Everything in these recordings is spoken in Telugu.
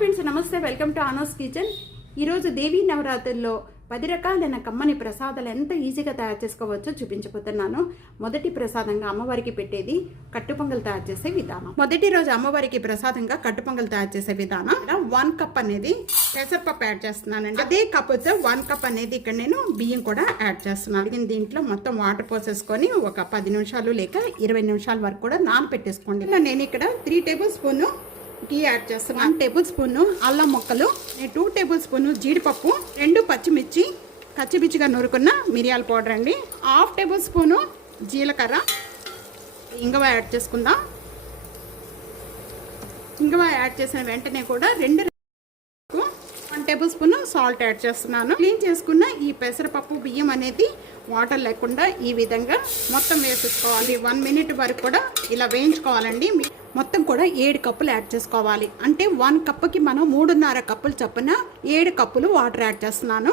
ఫ్రెండ్స్, నమస్తే. వెల్కమ్ టు ఆనోస్ కిచెన్. ఈరోజు దేవీ నవరాత్రుల్లో 10 రకాలైన కమ్మని ప్రసాదాలు ఎంత ఈజీగా తయారు చేసుకోవచ్చో చూపించబోతున్నాను. మొదటి ప్రసాదంగా అమ్మవారికి పెట్టేది కట్టుపొంగల్ తయారు చేసే విధానం. మొదటి రోజు అమ్మవారికి ప్రసాదంగా కట్టుపొంగల్ తయారు చేసే విధానం. 1 కప్ అనేది పెసరపప్పు యాడ్ చేస్తున్నానండి. అదే కప్పుతో 1 కప్ అనేది ఇక్కడ నేను బియ్యం కూడా యాడ్ చేస్తున్నాను. దీంట్లో మొత్తం వాటర్ పోసేసుకొని ఒక 10 నిమిషాలు లేక 20 నిమిషాల వరకు కూడా నానబెట్టేసుకోండి. నేను ఇక్కడ 3 టేబుల్ స్పూన్ ఘీ యాడ్ చేస్తాను. 1 టేబుల్ స్పూన్ అల్లం ముక్కలు, 2 టేబుల్ స్పూన్ జీడిపప్పు, 2 పచ్చిమిర్చి కచ్చిపిచ్చిగా నూరుకున్న మిరియాల పౌడర్ అండి, 1/2 టేబుల్ స్పూన్ జీలకర్ర, ఇంగువ యాడ్ చేసుకుందాం. ఇంగువ యాడ్ చేసిన వెంటనే కూడా 1 టేబుల్ స్పూన్ సాల్ట్ యాడ్ చేస్తున్నాను. క్లీన్ చేసుకున్న ఈ పెసరపప్పు బియ్యం అనేది వాటర్ లేకుండా ఈ విధంగా మొత్తం వేసేసుకోవాలి. 1 మినిట్ వరకు కూడా ఇలా వేయించుకోవాలండి. మొత్తం కూడా 7 కప్పులు యాడ్ చేసుకోవాలి. అంటే 1 కప్పుకి మనం 3.5 కప్పులు చొప్పున 7 కప్పులు వాటర్ యాడ్ చేస్తున్నాను.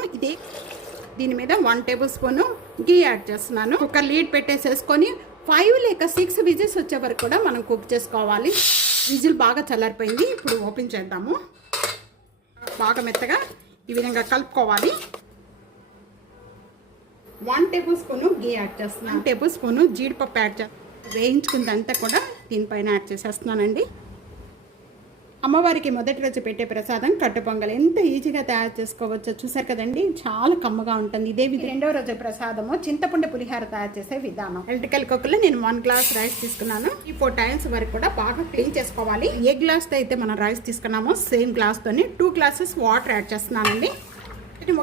దీని మీద 1 టేబుల్ స్పూన్ ఘీ యాడ్ చేస్తున్నాను. ఒక లీడ్ పెట్టేసేసుకొని 5 లేక 6 విజిల్స్ వచ్చే వరకు కూడా మనం కుక్ చేసుకోవాలి. విజిల్ బాగా చల్లారిపోయింది. ఇప్పుడు ఓపెన్ చేద్దాము. బాగా మెత్తగా ఈ విధంగా కలుపుకోవాలి. 1 టేబుల్ స్పూన్ ఘీ యాడ్ చేస్తున్నాను. 1 టేబుల్ స్పూన్ జీడిపప్పు యాడ్ చేస్తాను. వేయించుకుందంతా కూడా దీనిపైన యాడ్ చేసేస్తున్నానండి. అమ్మవారికి మొదటి రోజు పెట్టే ప్రసాదం కట్టుపొంగల్ ఎంత ఈజీగా తయారు చేసుకోవచ్చో చూసారు కదండి. చాలా కమ్మగా ఉంటుంది. ఇదే రెండవ రోజు ప్రసాదము చింతపండు పులిహార తయారు చేసే విధానం. ఎలక్ట్రికల్ కుక్కర్లో నేను 1 గ్లాస్ రైస్ తీసుకున్నాను. 4 టైమ్స్ వరకు కూడా బాగా క్లీన్ చేసుకోవాలి. ఏ గ్లాస్తో అయితే మనం రైస్ తీసుకున్నామో సేమ్ గ్లాస్తోని 2 గ్లాసెస్ వాటర్ యాడ్ చేస్తున్నానండి.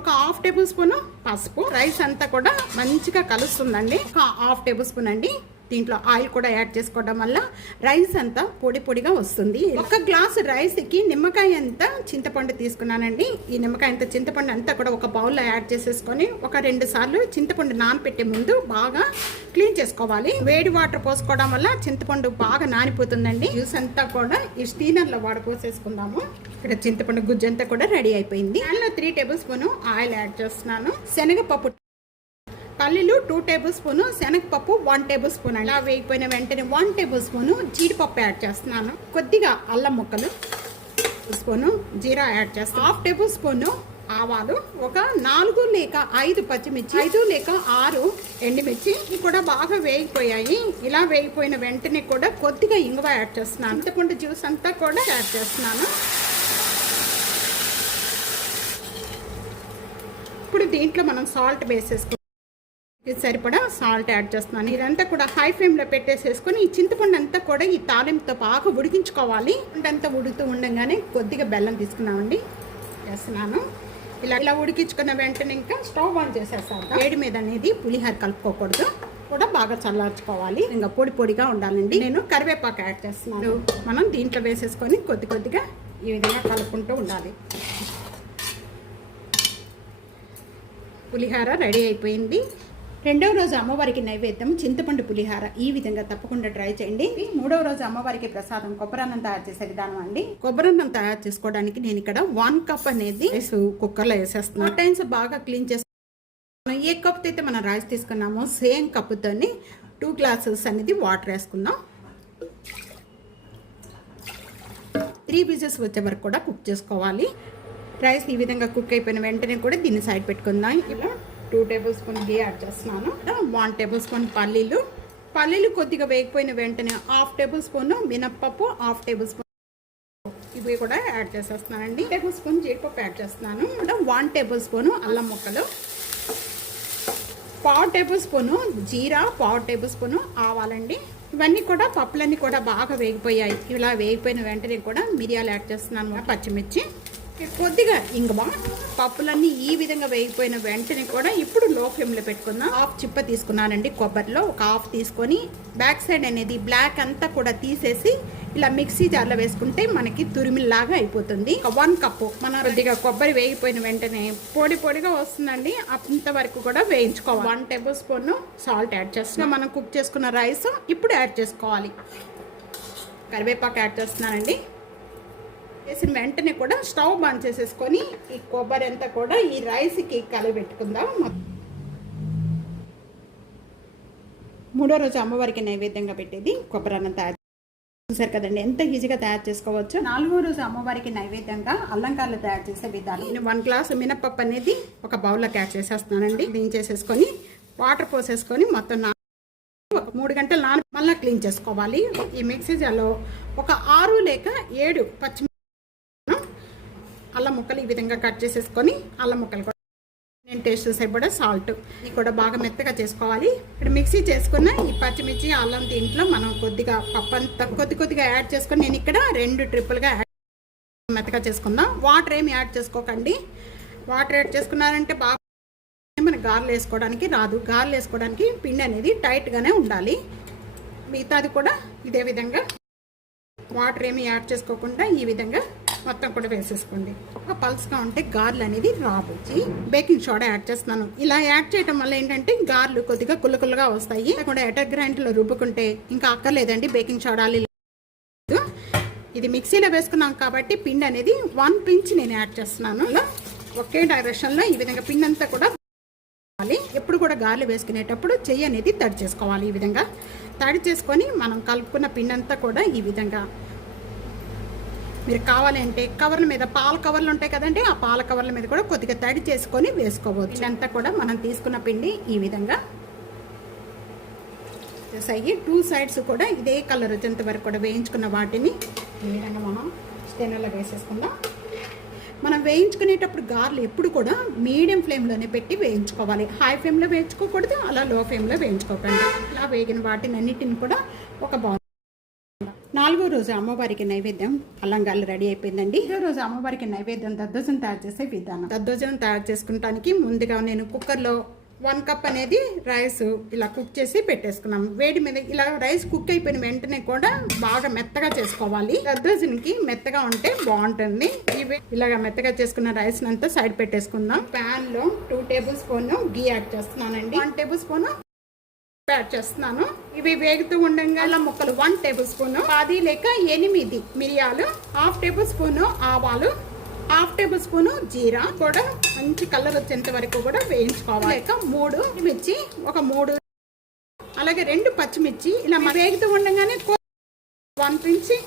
ఒక 1/2 టేబుల్ స్పూన్ పసుపు. రైస్ అంతా కూడా మంచిగా కలుస్తుందండి. ఒక 1/2 టేబుల్ స్పూన్ అండి. దీంట్లో ఆయిల్ కూడా యాడ్ చేసుకోవడం వల్ల రైస్ అంతా పొడి పొడిగా వస్తుంది. 1 గ్లాసు రైస్కి నిమ్మకాయ అంతా చింతపండు తీసుకున్నానండి. ఈ నిమ్మకాయ అంతా చింతపండు అంతా కూడా ఒక బౌల్లో యాడ్ చేసేసుకొని ఒక 2 సార్లు చింతపండు నానపెట్టే ముందు బాగా క్లీన్ చేసుకోవాలి. వేడి వాటర్ పోసుకోవడం వల్ల చింతపండు బాగా నానిపోతుందండి. జ్యూస్ అంతా కూడా ఈ స్టీనర్లో పోసేసుకుందాము. ఇక్కడ చింతపండు గుజ్జు అంతా కూడా రెడీ అయిపోయింది. దానిలో 3 టేబుల్ స్పూన్ ఆయిల్ యాడ్ చేస్తున్నాను. శనగపప్పు, పల్లీలు 2 టేబుల్ స్పూన్, శనగపప్పు 1 టేబుల్ స్పూన్. అలా వేగిపోయిన వెంటనే 1 టేబుల్ స్పూన్ జీడిపప్పు యాడ్ చేస్తున్నాను. కొద్దిగా అల్లం ముక్కలు, స్పూను జీరా యాడ్ చేస్తాను. 1/2 టేబుల్ స్పూన్ ఆవాలు, ఒక 4 లేక 5 పచ్చిమిర్చి, 5 లేక 6 ఎండుమిర్చి. ఇవి కూడా బాగా వేగిపోయాయి. ఇలా వేగిపోయిన వెంటనే కూడా కొద్దిగా ఇంగువ యాడ్ చేస్తున్నాను. చింతపండు జ్యూస్ అంతా కూడా యాడ్ చేస్తున్నాను. ఇప్పుడు దీంట్లో మనం సాల్ట్ వేసేసుకుంటాం. ఇది సరిపడా సాల్ట్ యాడ్ చేస్తున్నాను. ఇదంతా కూడా హై ఫ్లేమ్లో పెట్టేసేసుకొని ఈ చింతపండు అంతా కూడా ఈ తాలింపుతో బాగా ఉడికించుకోవాలి. అంతా ఉడుకుతూ ఉండగానే కొద్దిగా బెల్లం తీసుకున్నామండి, వేస్తున్నాను. ఇలా ఉడికించుకున్న వెంటనే ఇంకా స్టవ్ ఆన్ చేసేస్తాను. వేడి మీద అనేది పులిహోర కలుపుకోకూడదు, కూడా బాగా చల్లార్చుకోవాలి. ఇంకా పొడి పొడిగా ఉండాలండి. నేను కరివేపాకు యాడ్ చేస్తున్నాను. మనం దీంట్లో వేసేసుకొని కొద్దిగా ఈ విధంగా కలుపుకుంటూ ఉండాలి. పులిహోర రెడీ అయిపోయింది. రెండవ రోజు అమ్మవారికి నైవేద్యం చింతపండు పులిహార. ఈ విధంగా తప్పకుండా ట్రై చేయండి. 3వ రోజు అమ్మవారికి ప్రసాదం కొబ్బరన్నం తయారు చేసే విధానం అండి. కొబ్బరన్నం తయారు చేసుకోవడానికి నేను ఇక్కడ 1 కప్ అనేది కుక్కర్లో వేసేస్తున్నాను. 4 టైమ్స్ బాగా క్లీన్ చేసుకున్నాం. ఏ కప్తో అయితే మనం రైస్ తీసుకున్నామో సేమ్ కప్పుతోని 2 గ్లాసెస్ అనేది వాటర్ వేసుకుందాం. 3 విజిల్స్ వచ్చే వరకు కూడా కుక్ చేసుకోవాలి. రైస్ ఈ విధంగా కుక్ అయిపోయిన వెంటనే కూడా దీన్ని సైడ్ పెట్టుకుందాం. ఇలా 2 టేబుల్ స్పూన్ ఘీ యాడ్ చేస్తున్నాను. 1 టేబుల్ స్పూన్ పల్లీలు కొద్దిగా వేగిపోయిన వెంటనే 1/2 టేబుల్ స్పూన్ మినప్పప్పు, 1/2 టేబుల్ స్పూన్ ఇవి కూడా యాడ్ చేసేస్తున్నానండి. 1 టేబుల్ స్పూన్ జీడిపప్పు యాడ్ చేస్తున్నాను. 1 టేబుల్ స్పూన్ అల్లం ముక్కలు, 1/2 టేబుల్ స్పూన్ జీరా, 1/2 టేబుల్ స్పూన్ ఆవాలండి. ఇవన్నీ కూడా పప్పులన్నీ కూడా బాగా వేగిపోయాయి. ఇలా వేగిపోయిన వెంటనే కూడా మిరియాలు యాడ్ చేస్తున్నాను. పచ్చిమిర్చి, కొద్దిగా ఇంగువ. పప్పులన్నీ ఈ విధంగా వేగిపోయిన వెంటనే కూడా ఇప్పుడు లో ఫ్లేమ్లో పెట్టుకుందాం. 1/2 చిప్ప తీసుకున్నానండి కొబ్బరిలో. ఒక 1/2 తీసుకొని బ్యాక్ సైడ్ అనేది బ్లాక్ అంతా కూడా తీసేసి ఇలా మిక్సీ జార్లో వేసుకుంటే మనకి తురిమిలాగా అయిపోతుంది. 1 కప్పు మన కొద్దిగా కొబ్బరి వేగిపోయిన వెంటనే పొడి పొడిగా వస్తుందండి. అంతవరకు కూడా వేయించుకోవాలి. 1 టేబుల్ స్పూన్ సాల్ట్ యాడ్ చేస్తున్నాం. మనం కుక్ చేసుకున్న రైస్ ఇప్పుడు యాడ్ చేసుకోవాలి. కరివేపాకు యాడ్ చేస్తున్నానండి. వేసిన వెంటనే కూడా స్టవ్ బంద్ చేసేసుకొని ఈ కొబ్బరి అంతా కూడా ఈ రైస్కి కలిపెట్టుకుందాం. 3వ రోజు అమ్మవారికి నైవేద్యంగా పెట్టేది కొబ్బరి అన్నం తయారు చూసారు కదండి ఎంత ఈజీగా తయారు చేసుకోవచ్చు. 4వ రోజు అమ్మవారికి నైవేద్యంగా అల్లంకార్లు తయారు చేసే విధానం. నేను 1 గ్లాస్ మినపప్పు అనేది ఒక బౌల్లోకి యాడ్ చేసేస్తున్నానండి. క్లీన్ చేసేసుకొని వాటర్ పోసేసుకొని మొత్తం 3 గంటలు మళ్ళీ క్లీన్ చేసుకోవాలి. ఈ మిక్సీ జార్లో ఒక 6 లేక 7 పచ్చిమిర్చి అల్లం ముక్కలు ఈ విధంగా కట్ చేసేసుకొని అల్లం ముక్కలు నేను టేస్ట్ సరిపడా సాల్ట్ ఇది కూడా బాగా మెత్తగా చేసుకోవాలి. ఇక్కడ మిక్సీ చేసుకున్న ఈ పచ్చిమిర్చి అల్లం దీంట్లో మనం కొద్దిగా పప్పు అంతా కొద్దిగా యాడ్ చేసుకొని నేను ఇక్కడ 2 ట్రిప్పులుగా మెత్తగా చేసుకుందాం. వాటర్ ఏమి యాడ్ చేసుకోకండి. వాటర్ యాడ్ చేసుకున్నారంటే బాగా మన గారెలు వేసుకోవడానికి రాదు. గారెలు వేసుకోవడానికి పిండి అనేది టైట్గానే ఉండాలి. మిగతాది కూడా ఇదే విధంగా వాటర్ ఏమి యాడ్ చేసుకోకుండా ఈ విధంగా మొత్తం కూడా వేసేసుకోండి. ఒక పల్స్గా ఉంటే గార్లు అనేది రాదు. బేకింగ్ సోడా యాడ్ చేస్తున్నాను. ఇలా యాడ్ చేయడం వల్ల ఏంటంటే గార్లు కొద్దిగా కుల్లకుల్లగా వస్తాయి. కూడా ఎటర్ గ్రైండ్లో రుబ్బుకుంటే ఇంకా అక్కర్లేదండి బేకింగ్ సోడాలు. ఇది మిక్సీలో వేసుకున్నాం కాబట్టి పిండి అనేది 1 పించ్ నేను యాడ్ చేస్తున్నాను. ఒకే డైరెక్షన్లో ఈ విధంగా పిండి అంతా కూడా ఎప్పుడు కూడా గార్లు వేసుకునేటప్పుడు చెయ్యి అనేది తడి చేసుకోవాలి. ఈ విధంగా తడి చేసుకొని మనం కలుపుకున్న పిండి అంతా కూడా ఈ విధంగా మీరు కావాలంటే కవర్ల మీద పాల కవర్లు ఉంటాయి కదండి, ఆ పాల కవర్ల మీద కూడా కొద్దిగా తడి చేసుకొని వేసుకోవచ్చు. ఇదంతా కూడా మనం తీసుకున్న పిండి ఈ విధంగా అయ్యి 2 సైడ్స్ కూడా ఇదే కలర్ వచ్చేంత వరకు కూడా వేయించుకున్న వాటిని ఈ విధంగా మనం స్టెనర్లో వేసేసుకుందాం. మనం వేయించుకునేటప్పుడు గార్లు ఎప్పుడు కూడా మీడియం ఫ్లేమ్లోనే పెట్టి వేయించుకోవాలి. హై ఫ్లేమ్లో వేయించుకోకూడదు, అలా లో ఫ్లేమ్లో వేయించుకోకండి. అలా వేగిన వాటిని అన్నిటిని కూడా ఒక బౌల్. 4వ రోజు అమ్మవారికి నైవేద్యం అల్లంగార్లు రెడీ అయిపోయిందండి. 5వ రోజు అమ్మవారికి నైవేద్యం దద్దోజనం తయారు చేసే విధానం. దద్దోజనం తయారు చేసుకుంటానికి ముందుగా నేను కుక్కర్లో 1 కప్ అనేది రైస్ ఇలా కుక్ చేసి పెట్టేసుకున్నాం. వేడి మీద ఇలా రైస్ కుక్ అయిపోయిన వెంటనే కూడా బాగా మెత్తగా చేసుకోవాలి. దద్దోజనకి మెత్తగా ఉంటే బాగుంటుంది. ఇలాగా మెత్తగా చేసుకున్న రైస్ అంతా సైడ్ పెట్టేసుకుందాం. ప్యాన్ లో 2 టేబుల్ స్పూన్ గీ యాడ్ చేస్తున్నానండి. 1 టేబుల్ స్పూన్ యాడ్ చేస్తున్నాను. ఇవి వేగుతూ ఉండగా అల్లం ముక్కలు 1 టేబుల్ స్పూన్, 10 లేక 8 మిరియాలు, 1/2 టేబుల్ స్పూన్ ఆవాలు, 1/2 టేబుల్ స్పూన్ జీరా కూడా మంచి కలర్ వచ్చేంత వరకు కూడా వేయించుకోవాలి. లేక 3 మిర్చి, ఒక 3 అలాగే 2 పచ్చిమిర్చి ఇలా వేగుతూ ఉండగానే 1 పించి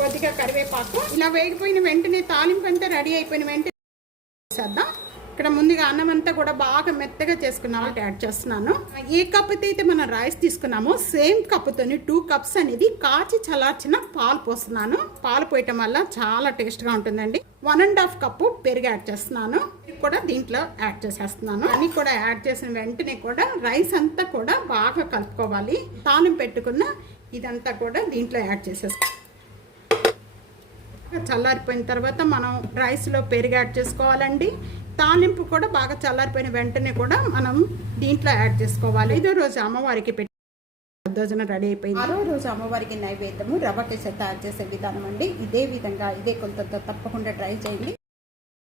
కొద్దిగా కరివేపాకు. ఇలా వేగిపోయిన వెంటనే తాలింపు అంతా రెడీ అయిపోయిన వెంటనే చేద్దాం. ఇక్కడ ముందుగా అన్నం అంతా కూడా బాగా మెత్తగా చేసుకున్నాము యాడ్ చేస్తున్నాను. ఏ కప్పుతో అయితే మనం రైస్ తీసుకున్నామో సేమ్ కప్పుతోని 2 కప్స్ అనేది కాచి చల్లార్చిన పాలు పోస్తున్నాను. పాలు పోయటం వల్ల చాలా టేస్ట్గా ఉంటుందండి. 1.5 కప్పు పెరుగు యాడ్ చేస్తున్నాను. ఇది కూడా దీంట్లో యాడ్ చేసేస్తున్నాను. అన్ని కూడా యాడ్ చేసిన వెంటనే కూడా రైస్ అంతా కూడా బాగా కలుపుకోవాలి. తాలింపు పెట్టుకున్న ఇదంతా కూడా దీంట్లో యాడ్ చేసేస్తాను. చల్లారిపోయిన తర్వాత మనం రైస్లో పెరుగు యాడ్ చేసుకోవాలండి. తాలింపు కూడా బాగా చల్లారిపోయిన వెంటనే కూడా మనం దీంట్లో యాడ్ చేసుకోవాలి. 5వ రోజు అమ్మవారికి పెట్టి దద్దోజనం రెడీ అయిపోయింది. 6వ రోజు అమ్మవారికి నైవేద్యము రవ్వ కేసరి తయారు చేసే విధానం అండి. ఇదే విధంగా ఇదే కొలతతో తప్పకుండా ట్రై చేయండి.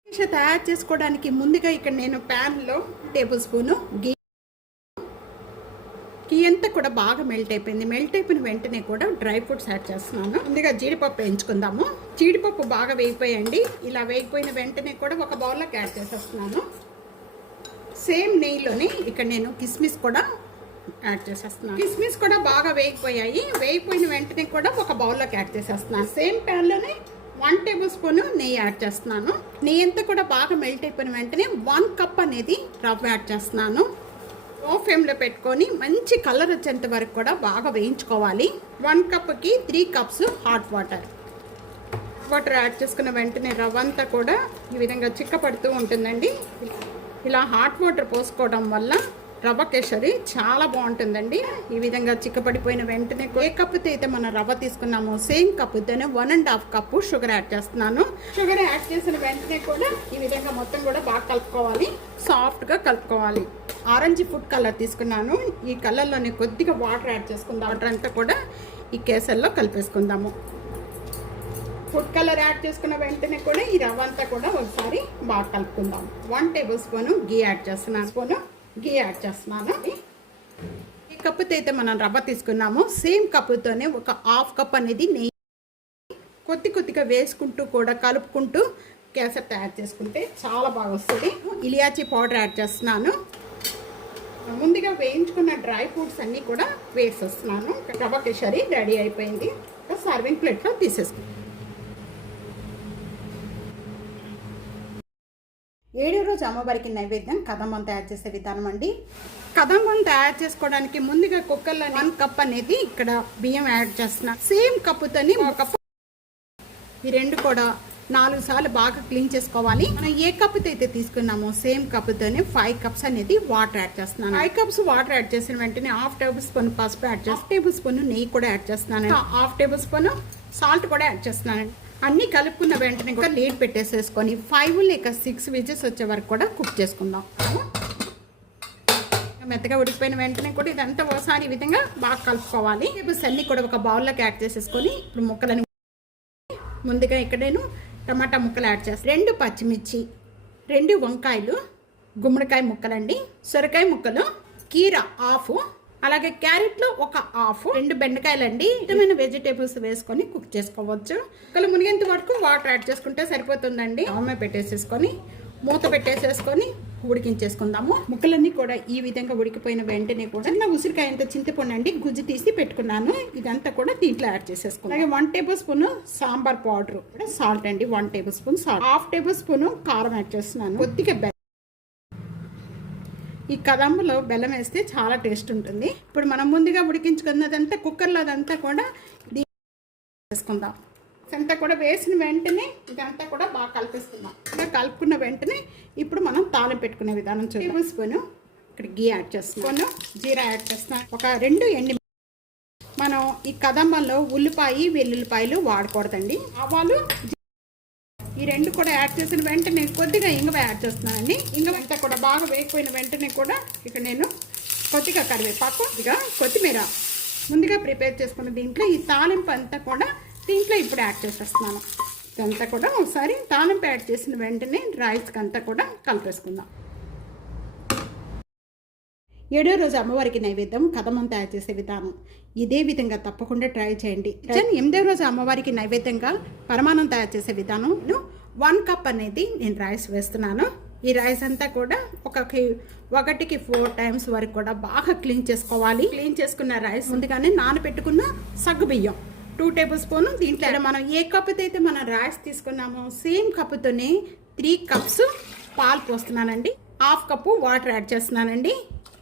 కేసరి తయారు చేసుకోవడానికి ముందుగా ఇక్కడ నేను ప్యాన్లో 1 టేబుల్ స్పూన్ గీ అంతా కూడా బాగా మెల్ట్ అయిపోయింది. మెల్ట్ అయిపోయిన వెంటనే కూడా డ్రై ఫ్రూట్స్ యాడ్ చేస్తున్నాను. ముందుగా జీడిపప్పు వేయించుకుందాము. జీడిపప్పు బాగా వేగిపోయండి. ఇలా వేగిపోయిన వెంటనే కూడా ఒక బౌల్లోకి యాడ్ చేసేస్తున్నాను. సేమ్ నెయ్యిలోనే ఇక్కడ నేను కిస్మిస్ కూడా యాడ్ చేసేస్తున్నాను. కిస్మిస్ కూడా బాగా వేగిపోయాయి. వేగిపోయిన వెంటనే కూడా ఒక బౌల్లోకి యాడ్ చేసేస్తున్నాను. సేమ్ ప్యాన్లోనే 1 టేబుల్ స్పూన్ నెయ్యి యాడ్ చేస్తున్నాను. నెయ్యి అంతా కూడా బాగా మెల్ట్ అయిపోయిన వెంటనే 1 కప్ అనేది రవ్వ యాడ్ చేస్తున్నాను. లో ఫ్లేమ్లో పెట్టుకొని మంచి కలర్ వచ్చేంత వరకు కూడా బాగా వేయించుకోవాలి. 1 కప్కి 3 కప్స్ హాట్ వాటర్ యాడ్ చేసుకున్న వెంటనే రవ్వ అంతా కూడా ఈ విధంగా చిక్కపడుతూ ఉంటుందండి. ఇలా హాట్ వాటర్ పోసుకోవడం వల్ల రవ్వ కేసరి చాలా బాగుంటుందండి. ఈ విధంగా చిక్కపడిపోయిన వెంటనే ఏ కప్పుతో అయితే మనం రవ్వ తీసుకున్నామో సేమ్ కప్పుతోనే 1.5 కప్పు షుగర్ యాడ్ చేస్తున్నాను. షుగర్ యాడ్ చేసిన వెంటనే కూడా ఈ విధంగా మొత్తం కూడా బాగా కలుపుకోవాలి. సాఫ్ట్గా కలుపుకోవాలి. ఆరెంజ్ ఫుడ్ కలర్ తీసుకున్నాను. ఈ కలర్లోనే కొద్దిగా వాటర్ యాడ్ చేసుకుందాం. వాటర్ అంతా కూడా ఈ కేసరిలో కలిపేసుకుందాము. ఫుడ్ కలర్ యాడ్ చేసుకున్న వెంటనే కూడా ఈ రవ్వ అంతా కూడా ఒకసారి బాగా కలుపుకుందాం. 1 టేబుల్ స్పూన్ గీ యాడ్ చేస్తున్నాను. ఈ కప్పుతో అయితే మనం రవ్వ తీసుకున్నాము సేమ్ కప్పుతోనే ఒక 1/2 కప్ అనేది నెయ్యి కొద్దిగా వేసుకుంటూ కూడా కలుపుకుంటూ కేసరి తయారు చేసుకుంటే చాలా బాగా వస్తుంది. ఇలాచీ పౌడర్ యాడ్ చేస్తున్నాను. ముందుగా వేయించుకున్న డ్రై ఫ్రూట్స్ అన్నీ కూడా వేసేస్తున్నాను. రవ్వ కేసరి రెడీ అయిపోయింది. సర్వింగ్ ప్లేట్లో తీసేసుకుందాం. 7వ రోజు అమ్మవారికి నైవేద్యం కదంబం తయారు చేసే విధానం అండి. కదంబం తయారు చేసుకోవడానికి ముందుగా కుక్కర్లో 1 కప్ అనేది ఇక్కడ బియ్యం యాడ్ చేస్తున్నాను. సేమ్ కప్పుతోని 1 కప్పు. ఈ రెండు కూడా 4 సార్లు బాగా క్లీన్ చేసుకోవాలి. మనం ఏ కప్పుతో అయితే తీసుకున్నామో సేమ్ కప్పుతోనే 5 కప్స్ అనేది వాటర్ యాడ్ చేస్తున్నాను. 5 కప్స్ వాటర్ యాడ్ చేసిన వెంటనే 1/2 టేబుల్ స్పూన్ పసుపు యాడ్ చేస్తాను. 1/2 టేబుల్ స్పూన్ నెయ్యి కూడా యాడ్ చేస్తున్నాను. 1/2 టేబుల్ స్పూన్ సాల్ట్ కూడా యాడ్ చేస్తున్నానండి. అన్నీ కలుపుకున్న వెంటనే కూడా లీడ్ పెట్టేసేసుకొని 5 లేక 6 విజిల్స్ వచ్చే వరకు కూడా కుక్ చేసుకుందాం. మెత్తగా ఉడికిపోయిన వెంటనే కూడా ఇదంతా ఒకసారి ఈ విధంగా బాగా కలుపుకోవాలి. టేబుల్స్ అన్నీ కూడా ఒక బౌల్లోకి యాడ్ చేసేసుకొని ఇప్పుడు ముక్కలని ముందుగా ఇక్కడ నేను టమాటా ముక్కలు యాడ్ చేస్తాను. 2 పచ్చిమిర్చి, 2 వంకాయలు, గుమ్మడికాయ ముక్కలండి, సొరకాయ ముక్కలు, కీర హాఫ్, అలాగే క్యారెట్లో 1 హాఫ్, 2 బెండకాయలండి. ఇష్టమైన వెజిటేబుల్స్ వేసుకొని కుక్ చేసుకోవచ్చు. ముక్కలు మునిగేంత వరకు వాటర్ యాడ్ చేసుకుంటే సరిపోతుందండి. ఆమె పెట్టేసేసుకొని మూత పెట్టేసేసుకొని ఉడికించేసుకుందాము. ముక్కలన్నీ కూడా ఈ విధంగా ఉడికిపోయిన వెంటనే కూడా చిన్న ఉసిరికాయ అంత చింతపండు అండి గుజ్జు తీసి పెట్టుకున్నాను. ఇదంతా కూడా దీంట్లో యాడ్ చేసేసుకున్నాను. అలాగే 1 table spoon sambar powder, salt అండి 1 table spoon salt, 1/2 table spoon కారం యాడ్ చేస్తున్నాను. కొద్దిగా బెల్లం. ఈ కదంబలో బెల్లం వేస్తే చాలా టేస్ట్ ఉంటుంది. ఇప్పుడు మనం ముందుగా ఉడికించుకున్నదంతా కుక్కర్లో అదంతా కూడా వేసుకుందాం. ఇదంతా కూడా వేసిన వెంటనే ఇదంతా కూడా బాగా కలిపేసుకుందాం. ఇలా కలుపుకున్న వెంటనే ఇప్పుడు మనం తాలింపు పెట్టుకునే విధానం చూద్దాం. టేబుల్ స్పూన్ ఇక్కడ గీ యాడ్ చేస్తున్నాను, జీరా యాడ్ చేస్తున్నాను, ఒక 2 ఎండి. మనం ఈ కదంబంలో ఉల్లిపాయ వెల్లుల్లిపాయలు వాడకూడదండి. ఆవాలు ఈ 2 కూడా యాడ్ చేసిన వెంటనే కొద్దిగా ఇంగువ యాడ్ చేస్తున్నానండి. ఇంగువ అంతా కూడా బాగా వేగిపోయిన వెంటనే కూడా ఇక్కడ నేను కొద్దిగా కరివేపాకు, ఇక కొత్తిమీర ముందుగా ప్రిపేర్ చేసుకున్న దీంట్లో ఈ తాలింపు అంతా కూడా దీంట్లో ఇప్పుడు యాడ్ చేసేస్తున్నాను. ఇదంతా కూడా ఒకసారి తాలింపు యాడ్ చేసిన వెంటనే రైస్కి అంతా కూడా కలిపేసుకుందాం. 7వ రోజు అమ్మవారికి నైవేద్యం కదంబం తయారు చేసే విధానం ఇదే విధంగా తప్పకుండా ట్రై చేయండి. 8వ రోజు అమ్మవారికి నైవేద్యంగా పరమాన్నం తయారు చేసే విధానం 1 కప్ అనేది నేను రైస్ వేస్తున్నాను. ఈ రైస్ అంతా కూడా 1కి 4 టైమ్స్ వరకు కూడా బాగా క్లీన్ చేసుకోవాలి. క్లీన్ చేసుకున్న రైస్ ముందుగానే నానబెట్టుకున్న సగ్గుబియ్యం 2 టేబుల్ స్పూన్. దీంట్లో మనం ఏ కప్పుతో అయితే మనం రైస్ తీసుకున్నామో సేమ్ కప్పుతోనే 3 కప్స్ పాలు పోస్తున్నానండి. 1/2 కప్పు వాటర్ యాడ్ చేస్తున్నానండి.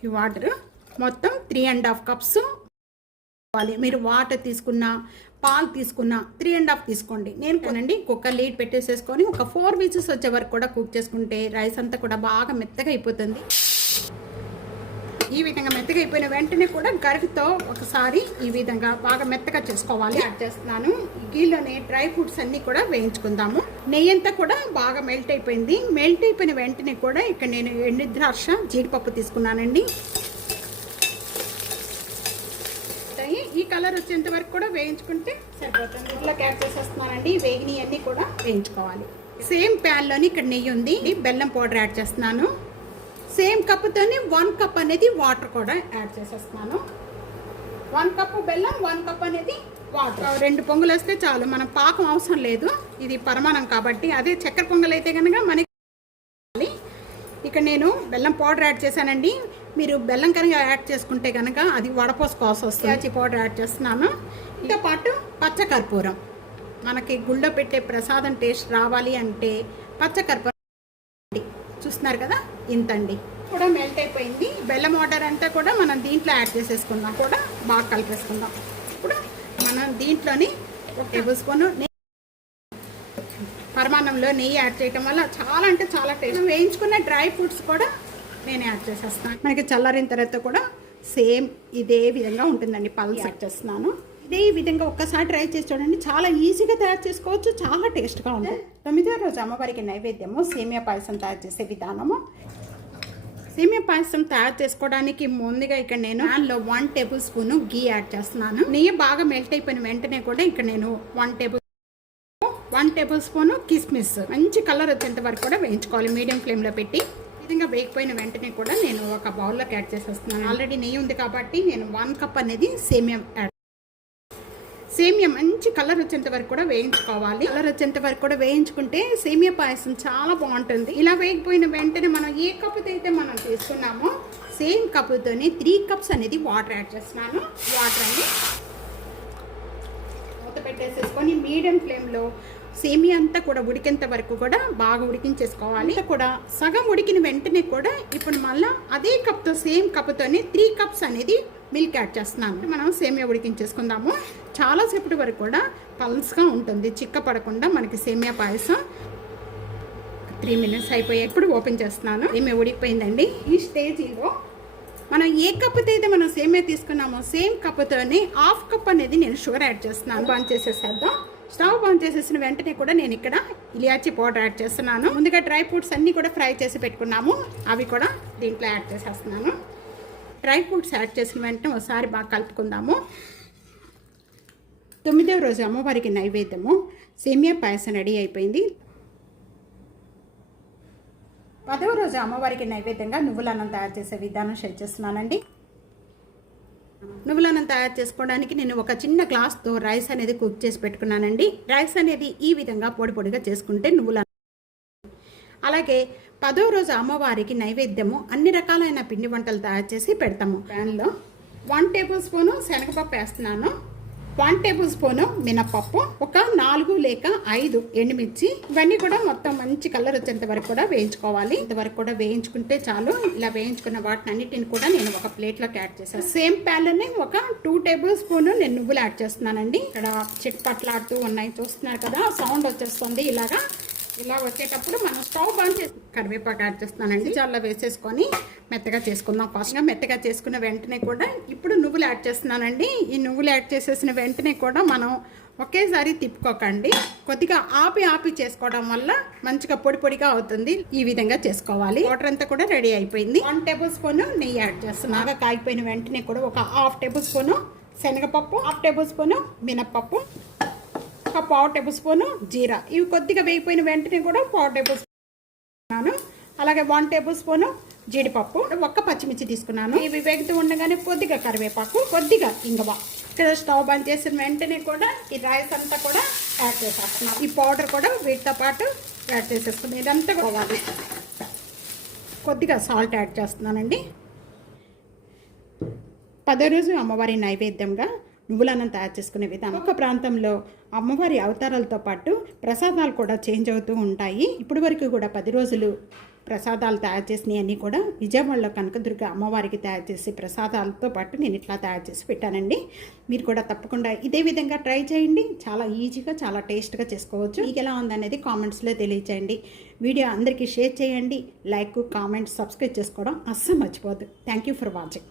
ఈ వాటర్ మొత్తం 3.5 కప్స్. మీరు వాటర్ తీసుకున్నా పాలు తీసుకున్నా 3.5 తీసుకోండి. నేను కొనండి కుక్కర్ లీడ్ పెట్టేసేసుకొని ఒక 4 విజిల్స్ వచ్చే వరకు కూడా కుక్ చేసుకుంటే రైస్ అంతా కూడా బాగా మెత్తగా అయిపోతుంది. ఈ విధంగా మెత్తగా అయిపోయిన వెంటనే కూడా గరిటతో ఒకసారి ఈ విధంగా బాగా మెత్తగా చేసుకోవాలి. యాడ్ చేస్తున్నాను. గీలోనే డ్రై ఫ్రూట్స్ అన్నీ కూడా వేయించుకుందాము. నెయ్యి అంతా కూడా బాగా మెల్ట్ అయిపోయింది. మెల్ట్ అయిపోయిన వెంటనే కూడా ఇక్కడ నేను ఎండు ద్రాక్ష జీడిపప్పు తీసుకున్నానండి. ఈ కలర్ వచ్చేంత వరకు కూడా వేయించుకుంటే సరిపోతుంది. ఇట్లా యాడ్ చేసేస్తున్నానండి. వేగిని అన్నీ కూడా వేయించుకోవాలి. సేమ్ ప్యాన్లోని ఇక్కడ నెయ్యి ఉంది. బెల్లం పౌడర్ యాడ్ చేస్తున్నాను. సేమ్ కప్పుతోనే 1 కప్ అనేది వాటర్ కూడా యాడ్ చేసేస్తున్నాను. 1 కప్పు బెల్లం, 1 కప్ అనేది వాటర్. 2 పొంగులు వస్తే చాలు, మనం పాకం అవసరం లేదు. ఇది పరమాన్నం కాబట్టి. అదే చక్కెర పొంగల్ అయితే కనుక మనకి ఇక్కడ నేను బెల్లం పౌడర్ యాడ్ చేశానండి. మీరు బెల్లం కనుక యాడ్ చేసుకుంటే కనుక అది వడపోసుకోవాల్సి వస్తుంది. ఇలాచి పౌడర్ యాడ్ చేస్తున్నాను. దీంతో పాటు పచ్చకర్పూరం. మనకి గుళ్ళో పెట్టే ప్రసాదం టేస్ట్ రావాలి అంటే పచ్చకర్పూరం చూస్తున్నారు కదా, ఇంతండి కూడా మెల్ట్ అయిపోయింది. బెల్లం వాటర్ అంతా కూడా మనం దీంట్లో యాడ్ చేసేసుకుందాం. కూడా బాగా కలిపేసుకుందాం. ఇప్పుడు మనం దీంట్లోని 1 టేబుల్ స్పూన్ పరమాన్నంలో నెయ్యి యాడ్ చేయడం వల్ల చాలా అంటే చాలా టేస్ట్. వేయించుకున్న డ్రై ఫ్రూట్స్ కూడా నేను యాడ్ చేసేస్తాను. మనకి చల్లారిన తర్వాత కూడా సేమ్ ఇదే విధంగా ఉంటుందండి. పల్స్ యాడ్ చేస్తున్నాను. ఇదే విధంగా ఒక్కసారి ట్రై చేసి చూడండి. చాలా ఈజీగా తయారు చేసుకోవచ్చు, చాలా టేస్ట్గా ఉంటుంది. 9వ రోజు అమ్మవారికి నైవేద్యము సేమియా పాయసం తయారు చేసే విధానము. సేమియా పాయసం తయారు చేసుకోవడానికి ముందుగా ఇక్కడ నేను దానిలో 1 టేబుల్ స్పూన్ గీ యాడ్ చేస్తున్నాను. నెయ్యి బాగా మెల్ట్ అయిపోయిన వెంటనే కూడా ఇక్కడ నేను 1 టేబుల్ స్పూన్ కిస్మిస్ మంచి కలర్ వచ్చేంత వరకు కూడా వేయించుకోవాలి మీడియం ఫ్లేమ్లో పెట్టి. ఈ విధంగా వేగిపోయిన వెంటనే కూడా నేను ఒక బౌల్లోకి యాడ్ చేసేస్తున్నాను. ఆల్రెడీ నెయ్యి ఉంది కాబట్టి నేను 1 కప్ అనేది సేమియా మంచి కలర్ వచ్చేంత వరకు కూడా వేయించుకోవాలి. కలర్ వచ్చేంత వరకు కూడా వేయించుకుంటే సేమియా పాయసం చాలా బాగుంటుంది. ఇలా వేగిపోయిన వెంటనే మనం ఏ కప్పుతో అయితే మనం తీసుకున్నామో సేమ్ కప్పుతోనే 3 కప్స్ అనేది వాటర్ యాడ్ చేస్తున్నాను. వాటర్ అండి మూత పెట్టేసేసుకొని మీడియం ఫ్లేమ్లో సేమియా అంతా కూడా ఉడికేంత వరకు కూడా బాగా ఉడికించేసుకోవాలి. కూడా సగం ఉడికిన వెంటనే కూడా ఇప్పుడు మళ్ళీ అదే కప్తో సేమ్ కప్తోనే 3 కప్స్ అనేది మిల్క్ యాడ్ చేస్తున్నాను. మనం సేమియా ఉడికించేసుకుందాము. చాలాసేపటి వరకు కూడా పల్స్గా ఉంటుంది, చిక్క పడకుండా మనకి సేమియా పాయసం. 3 మినిట్స్ అయిపోయాయి. ఇప్పుడు ఓపెన్ చేస్తున్నాను. సేమియా ఉడికిపోయిందండి. ఈ స్టేజీలో మనం ఏ కప్పుతో అయితే మనం సేమియా తీసుకున్నామో సేమ్ కప్పుతోనే 1/2 కప్ అనేది నేను షుగర్ యాడ్ చేస్తున్నాను. ఆన్ చేసేసేద్దాం. స్టవ్ ఆన్ చేసేసిన వెంటనే కూడా నేను ఇక్కడ ఇలాచీ పౌడర్ యాడ్ చేస్తున్నాను. ముందుగా డ్రై ఫ్రూట్స్ అన్నీ కూడా ఫ్రై చేసి పెట్టుకున్నాము, అవి కూడా దీంట్లో యాడ్ చేసేస్తున్నాను. డ్రై ఫ్రూట్స్ యాడ్ చేసిన వెంటనే ఒకసారి బాగా కలుపుకుందాము. 9వ రోజు అమ్మవారికి నైవేద్యము సేమియా పాయసం రెడీ అయిపోయింది. 10వ రోజు అమ్మవారికి నైవేద్యంగా నువ్వులన్నం తయారు చేసే విధానం షేర్ చేస్తున్నానండి. నువ్వులన్నం తయారు చేసుకోవడానికి నేను ఒక చిన్న గ్లాస్తో రైస్ అనేది కుక్ చేసి పెట్టుకున్నానండి. రైస్ అనేది ఈ విధంగా పొడి పొడిగా చేసుకుంటే నువ్వులన్నం. అలాగే 10వ రోజు అమ్మవారికి నైవేద్యము అన్ని రకాలైన పిండి వంటలు తయారు చేసి పెడతాము. ప్యాన్లో 1 టేబుల్ స్పూను శనగపప్పు వేస్తున్నాను, 1 టేబుల్ స్పూను మినపప్పు, ఒక 4 లేక 5 ఎండుమిర్చి. ఇవన్నీ కూడా మొత్తం మంచి కలర్ వచ్చేంత వరకు కూడా వేయించుకోవాలి. ఇంతవరకు కూడా వేయించుకుంటే చాలు. ఇలా వేయించుకున్న వాటిని అన్నిటిని కూడా నేను ఒక ప్లేట్లోకి యాడ్ చేశాను. సేమ్ ప్యాన్లోనే ఒక 2 టేబుల్ స్పూను నేను నువ్వులు యాడ్ చేస్తున్నానండి. ఇక్కడ చిట్పట్లాడుతూ ఉన్నాయి, చూస్తున్నారు కదా, సౌండ్ వచ్చేస్తుంది. ఇలా వచ్చేటప్పుడు మనం స్టవ్ ఆన్ చేసి కరివేపాకు యాడ్ చేస్తున్నానండి. చాలా వేసేసుకొని మెత్తగా చేసుకుందాం. ఫాస్ట్గా మెత్తగా చేసుకున్న వెంటనే కూడా ఇప్పుడు నువ్వులు యాడ్ చేస్తున్నానండి. ఈ నువ్వులు యాడ్ చేసేసిన వెంటనే కూడా మనం ఒకేసారి తిప్పుకోకండి, కొద్దిగా ఆపి చేసుకోవడం వల్ల మంచిగా పొడి పొడిగా అవుతుంది. ఈ విధంగా చేసుకోవాలి. వాటర్ అంతా కూడా రెడీ అయిపోయింది. 1 టేబుల్ స్పూన్ నెయ్యి యాడ్ చేస్తున్నాగా కాగిపోయిన వెంటనే కూడా ఒక 1/2 టేబుల్ స్పూను శనగపప్పు, 1/2 టేబుల్ స్పూను మినప్పప్పు, ఒక 1/4 టేబుల్ స్పూను జీరా. ఇవి కొద్దిగా వేగిపోయిన వెంటనే కూడా 1/4 టేబుల్ స్పూన్, అలాగే 1 టేబుల్ స్పూను జీడిపప్పు, 1 పచ్చిమిర్చి తీసుకున్నాను. ఇవి వేగుతూ ఉండగానే కొద్దిగా కరివేపాకు, కొద్దిగా ఇంగువ. ఇక్కడ స్టవ్ బంద్ చేసిన వెంటనే కూడా ఈ రైస్ అంతా కూడా యాడ్ చేసేస్తున్నాను. ఈ పౌడర్ కూడా వీటితో పాటు యాడ్ చేసేసుకున్నాను. ఇదంతా పోవాలి. కొద్దిగా సాల్ట్ యాడ్ చేస్తున్నానండి. 10వ రోజు అమ్మవారి నైవేద్యంగా నువ్వులన్నం తయారు చేసుకునే విధానం. ఒక ప్రాంతంలో అమ్మవారి అవతారాలతో పాటు ప్రసాదాలు కూడా చేంజ్ అవుతూ ఉంటాయి. ఇప్పటి వరకు కూడా 10 రోజులు ప్రసాదాలు తయారు చేసినవి అన్నీ కూడా విజయవాడలో కనకదుర్గ అమ్మవారికి తయారు చేసే ప్రసాదాలతో పాటు నేను ఇట్లా తయారు చేసి పెట్టానండి. మీరు కూడా తప్పకుండా ఇదే విధంగా ట్రై చేయండి. చాలా ఈజీగా, చాలా టేస్ట్గా చేసుకోవచ్చు. మీకు ఎలా ఉందనేది కామెంట్స్లో తెలియచేయండి. వీడియో అందరికీ షేర్ చేయండి. లైక్, కామెంట్, సబ్స్క్రైబ్ చేసుకోవడం అస్సలు మర్చిపోవద్దు. Thank you for watching.